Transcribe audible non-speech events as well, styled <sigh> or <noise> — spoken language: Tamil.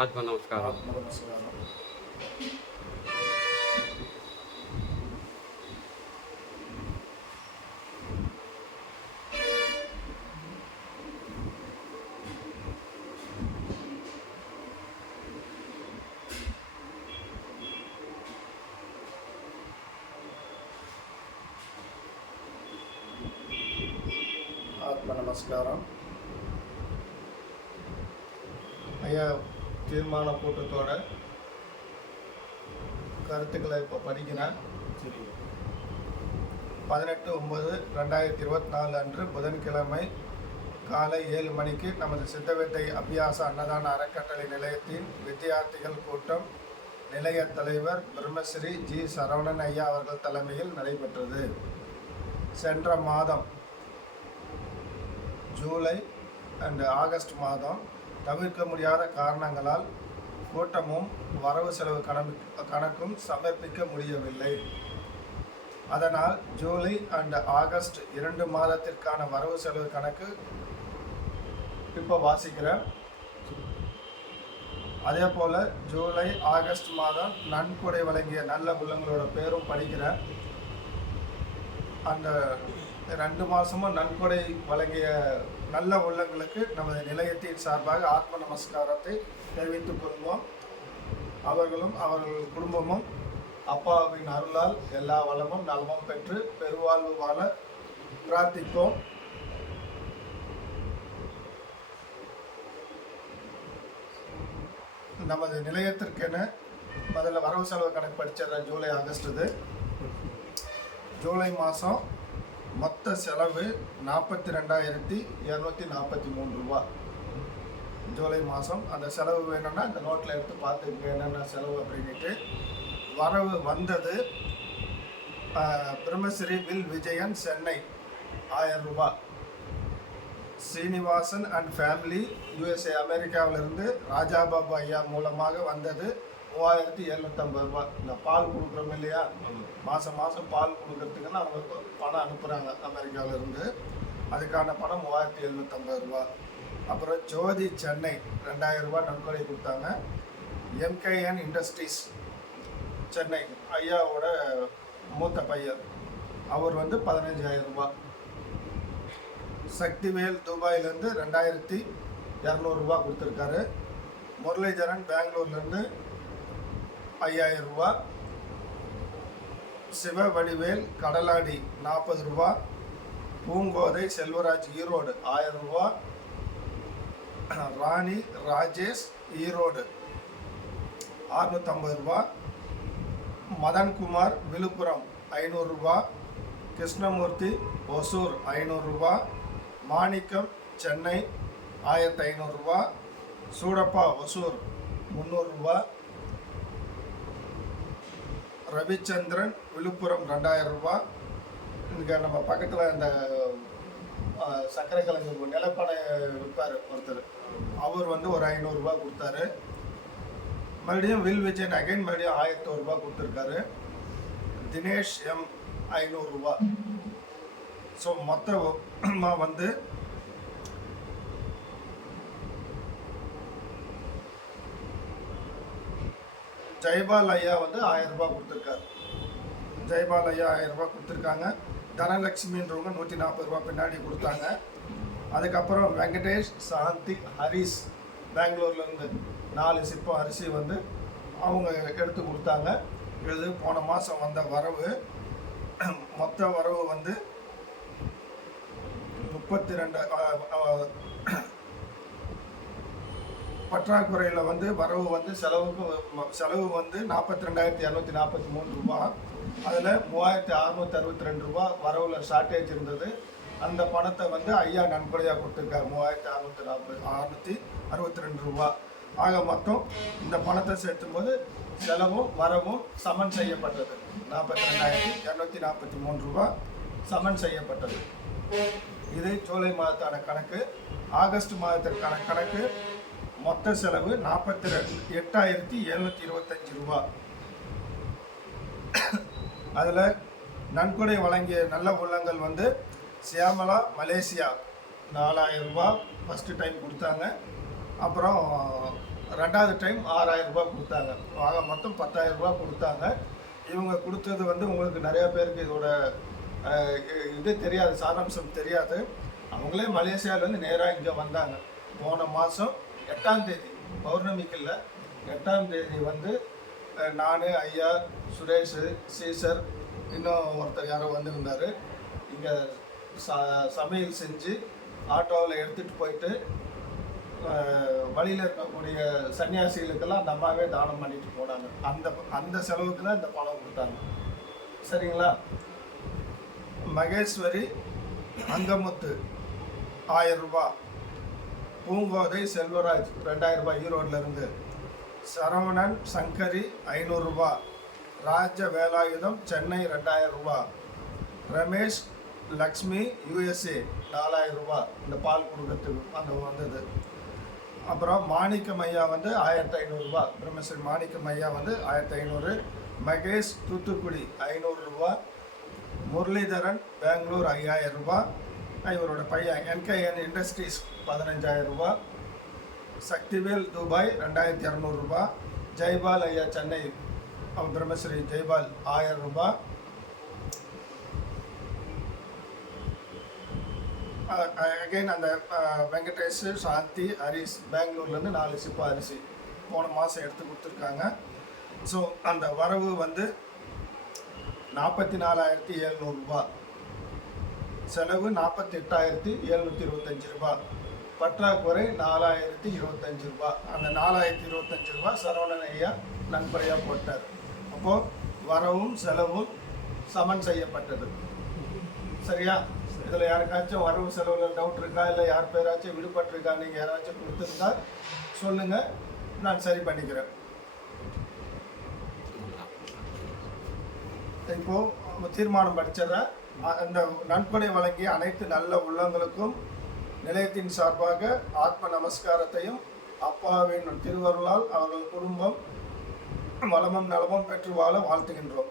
ஆத்ம நமஸ்காரம் ஆத்ம நமஸ்காரம் ஆத்ம நமஸ்காரம் ஐயா தீர்மான கூட்டத்தோட கருத்துக்களை இப்போ படிக்கிறேன். பதினெட்டு ஒம்பது ரெண்டாயிரத்தி இருபத்தி நாலு அன்று புதன்கிழமை காலை ஏழு மணிக்கு நமது சித்தவேட்டை அபியாச அன்னதான அறக்கட்டளை நிலையத்தின் வித்தியார்த்திகள் கூட்டம் நிலைய தலைவர் பிரம்மஸ்ரீ ஜி சரவணன் ஐயா அவர்கள் தலைமையில் நடைபெற்றது. சென்ற மாதம் ஜூலை அண்ட் ஆகஸ்ட் மாதம் தவிர்க்க முடியாத காரணங்களால் கூட்டமும் வரவு செலவு கணக்கு கணக்கும் சமர்ப்பிக்க முடியவில்லை. அதனால் ஜூலை அண்ட் ஆகஸ்ட் இரண்டு மாதத்திற்கான வரவு செலவு கணக்கு இப்போ வாசிக்கிறேன் அதே போல் ஜூலை ஆகஸ்ட் மாதம் நன்கொடை வழங்கிய நல்ல உள்ளங்களோட பேரும் படிக்கிறேன் அந்த ரெண்டு மாதமும் நன்கொடை வழங்கிய நல்ல உள்ளங்களுக்கு நமது நிலையத்தின் சார்பாக ஆத்ம நமஸ்காரத்தை தெரிவித்துக் கொள்வோம். அவர்களும் அவர்கள் குடும்பமும் அப்பாவின் அருளால் எல்லா வளமும் நலமும் பெற்று பெருவாழ்வு வாழ பிரார்த்திப்போம். நமது நிலையத்திற்கென முதல்ல வரவு செலவு கணக்கு படிச்சிடுறேன் ஜூலை ஆகஸ்ட் இது. ஜூலை மாதம் மொத்த செலவு நாற்பத்தி ரெண்டாயிரத்தி இரநூத்தி நாற்பத்தி மூணு ரூபா. ஜூலை மாதம் அந்த செலவு வேணும்னா இந்த நோட்டில் எடுத்து பார்த்துக்க என்னென்ன செலவு அப்படின்ட்டு வரவு வந்தது பிரம்மஸ்ரீ வில் விஜயன் சென்னை ஆயிரம் ரூபாய் ஸ்ரீனிவாசன் அண்ட் ஃபேமிலி யுஎஸ்ஏ அமெரிக்காவிலிருந்து ராஜாபாபு ஐயா மூலமாக வந்தது மூவாயிரத்தி எழுநூற்றம்பது ரூபாய் இந்த பால் கொடுக்குறோம் இல்லையா? மாதம் மாதம் பால் கொடுக்கறதுக்குன்னு அவங்க பணம் அனுப்புகிறாங்க அமெரிக்காவிலேருந்து. அதுக்கான பணம் மூவாயிரத்தி எழுநூற்றம்பது ரூபா. அப்புறம் ஜோதி சென்னை ரெண்டாயிரம் ரூபாய் நன்கொடை கொடுத்தாங்க. எம்கேஎன் இண்டஸ்ட்ரீஸ் சென்னை ஐயாவோட மூத்த பையன். அவர் வந்து பதினஞ்சாயிரம் ரூபாய் சக்திவேல் துபாயிலேருந்து ரெண்டாயிரத்தி இரநூறுபா கொடுத்துருக்காரு. முரளிதரன் பெங்களூர்லேருந்து ஐயாயிரம் ரூபா. சிவ வடிவேல் கடலாடி நாற்பது ரூபா. பூங்கோதை செல்வராஜ் ஈரோடு ஆயிரம் ரூபா. ராணி ராஜேஷ் ஈரோடு அறுநூற்றம்பது ரூபா. மதன்குமார் விழுப்புரம் ஐநூறுரூபா கிருஷ்ணமூர்த்தி ஒசூர் ஐநூறுரூபா மாணிக்கம் சென்னை ஆயிரத்தி ஐநூறுரூவா சூடப்பா ஒசூர் முந்நூறுரூவா ரவிச்சந்திரன் விழுப்புரம் ரெண்டாயிரம் ரூபா. இங்கே நம்ம பக்கத்தில் இந்த சர்க்கரை கிழங்கு நிலப்பனை விற்பார் ஒருத்தர். அவர் வந்து ஒரு ஐநூறுரூவா கொடுத்தாரு. மறுபடியும் வில் விஜயன் அகைன் மறுபடியும் ஆயிரத்தி ரூபா கொடுத்துருக்காரு. தினேஷ் எம் ஐநூறுரூவா ஸோ மொத்தமாக <clears throat> வந்து ஜெய்பால் ஐயா வந்து ஆயிரம் ரூபாய் கொடுத்துருக்காரு. ஜெய்பால் ஐயா ஆயிரம் ரூபாய் கொடுத்துருக்காங்க. தனலட்சுமின்றவங்க நூற்றி நாற்பது ரூபா பின்னாடி கொடுத்தாங்க. அதுக்கப்புறம் வெங்கடேஷ் சாந்தி ஹரிஸ் பெங்களூர்லேருந்து நாலு சிப்பம் அரிசி வந்து அவங்க எடுத்து கொடுத்தாங்க. இது போன மாதம் வந்த வரவு. <clears throat> மொத்த வரவு வந்து முப்பத்தி ரெண்டு பற்றாக்குறையில் வந்து வரவு வந்து செலவுக்கு செலவு வந்து நாற்பத்தி ரெண்டாயிரத்தி இரநூத்தி நாற்பத்தி மூணு ரூபா. அதில் மூவாயிரத்தி அறுநூத்தி அறுபத்தி ரெண்டு ரூபா வரவில் ஷார்ட்டேஜ் இருந்தது. அந்த பணத்தை வந்து ஐயா நன்கொடையாக கொடுத்துருக்காரு. மூவாயிரத்தி அறுநூத்தி நாற்பது அறுநூத்தி அறுபத்தி ரெண்டு ரூபா. ஆக மொத்தம் இந்த பணத்தை சேர்த்தும் போது செலவும் வரவும் சமன் செய்யப்பட்டது. நாற்பத்தி ரெண்டாயிரத்தி இரநூத்தி நாற்பத்தி மூணு ரூபா சமன் செய்யப்பட்டது. இது ஜூலை மாதத்தான கணக்கு ஆகஸ்ட் மாதத்திற்கான கணக்கு மொத்த செலவு நாற்பத்தி ரெண்டு எட்டாயிரத்தி எழுநூற்றி இருபத்தஞ்சி ரூபா. அதில் நன்கொடை வழங்கிய நல்ல உள்ளங்கள் வந்து சியாமலா மலேசியா நாலாயிரம் ரூபா ஃபஸ்ட்டு டைம் கொடுத்தாங்க. அப்புறம் ரெண்டாவது டைம் ஆறாயிரம் ரூபாய் கொடுத்தாங்க. ஆக மொத்தம் பத்தாயிரம் ரூபாய் கொடுத்தாங்க. இவங்க கொடுத்தது வந்து உங்களுக்கு நிறையா பேருக்கு இதோட இது தெரியாது சாராம்சம் தெரியாது. அவங்களே மலேசியாவிலேருந்து நேராக இங்கே வந்தாங்க. போன மாதம் எட்டாம் தேதி பௌர்ணமிக்கு இல்லை எட்டாம் தேதி வந்து நான் ஐயா சுரேஷ் சீசர் இன்னும் ஒருத்தர் யாரோ வந்திருந்தார். இங்கே ச சமையல் செஞ்சு ஆட்டோவில் எடுத்துகிட்டு போயிட்டு வழியில் இருக்கக்கூடிய சன்னியாசிகளுக்கெல்லாம் அந்த அம்மாவே தானம் பண்ணிட்டு போனாங்க. அந்த அந்த செலவுக்கு தான் இந்த பணம் கொடுத்தாங்க. சரிங்களா? மகேஸ்வரி அங்கமுத்து ஆயிரம் ரூபாய் பூங்கோதை செல்வராஜ் ரெண்டாயிரம் ரூபாய் ஈரோட்லேருந்து சரவணன் சங்கரி ஐநூறுரூபா ராஜ வேலாயுதம் சென்னை ரெண்டாயிரம் ரூபா. ரமேஷ் லக்ஷ்மி யூஎஸ்ஏ நாலாயிரம் ரூபா. இந்த பால் கொடுக்கறதுக்கு அந்த வந்தது. அப்புறம் மாணிக்கம் ஐயா வந்து ஆயிரத்தி ஐநூறுரூபா பிரம்மஸ்ரீ மாணிக்கம் ஐயா வந்து ஆயிரத்தி ஐநூறு. மகேஷ் தூத்துக்குடி ஐநூறுரூபா முரளிதரன் பெங்களூர் ஐயாயிரம் ரூபாய் இவரோட பையன். என்கேஎன் இண்டஸ்ட்ரீஸ் பதினஞ்சாயிரம் ரூபாய் சக்திவேல் துபாய் ரெண்டாயிரத்தி இரநூறுபா ஜெய்பால் ஐயா சென்னை பிரம்மஸ்ரீ ஜெய்பால் ஆயிரம் ரூபாய் அகைன் அந்த வெங்கடேஷ் சாந்தி ஹரிஸ் பெங்களூர்லேருந்து நாலு சிப்பா அரிசி போன மாதம் எடுத்து கொடுத்துருக்காங்க. ஸோ அந்த வரவு வந்து நாற்பத்தி நாலாயிரத்தி எழுநூறுபா செலவு நாற்பத்தி எட்டாயிரத்தி எழுநூற்றி இருபத்தஞ்சி ரூபா பற்றாக்குறை நாலாயிரத்தி இருபத்தஞ்சி ரூபா அந்த நாலாயிரத்தி இருபத்தஞ்சி ரூபா சரவணன் ஐயா நன்கொடையாக போட்டார். அப்போது வரவும் செலவும் சமன் செய்யப்பட்டது. சரியா? இதில் யாருக்காச்சும் வரவு செலவில் டவுட் இருக்கா? இல்லை யார் பேராச்சும் விடுபட்டிருக்கா? நீங்கள் யாராச்சும் கொடுத்துருந்தா சொல்லுங்கள் நான் சரி பண்ணிக்கிறேன். இப்போ தீர்மானம் படித்ததை அந்த நண்பனை வழங்கிய அனைத்து நல்ல உள்ளங்களுக்கும் நிலையத்தின் சார்பாக ஆத்ம நமஸ்காரத்தையும் அப்பாவின் திருவருளால் அவர்கள் குடும்பம் வளமும் நலமும் பெற்று வாழ வாழ்த்துகின்றோம்.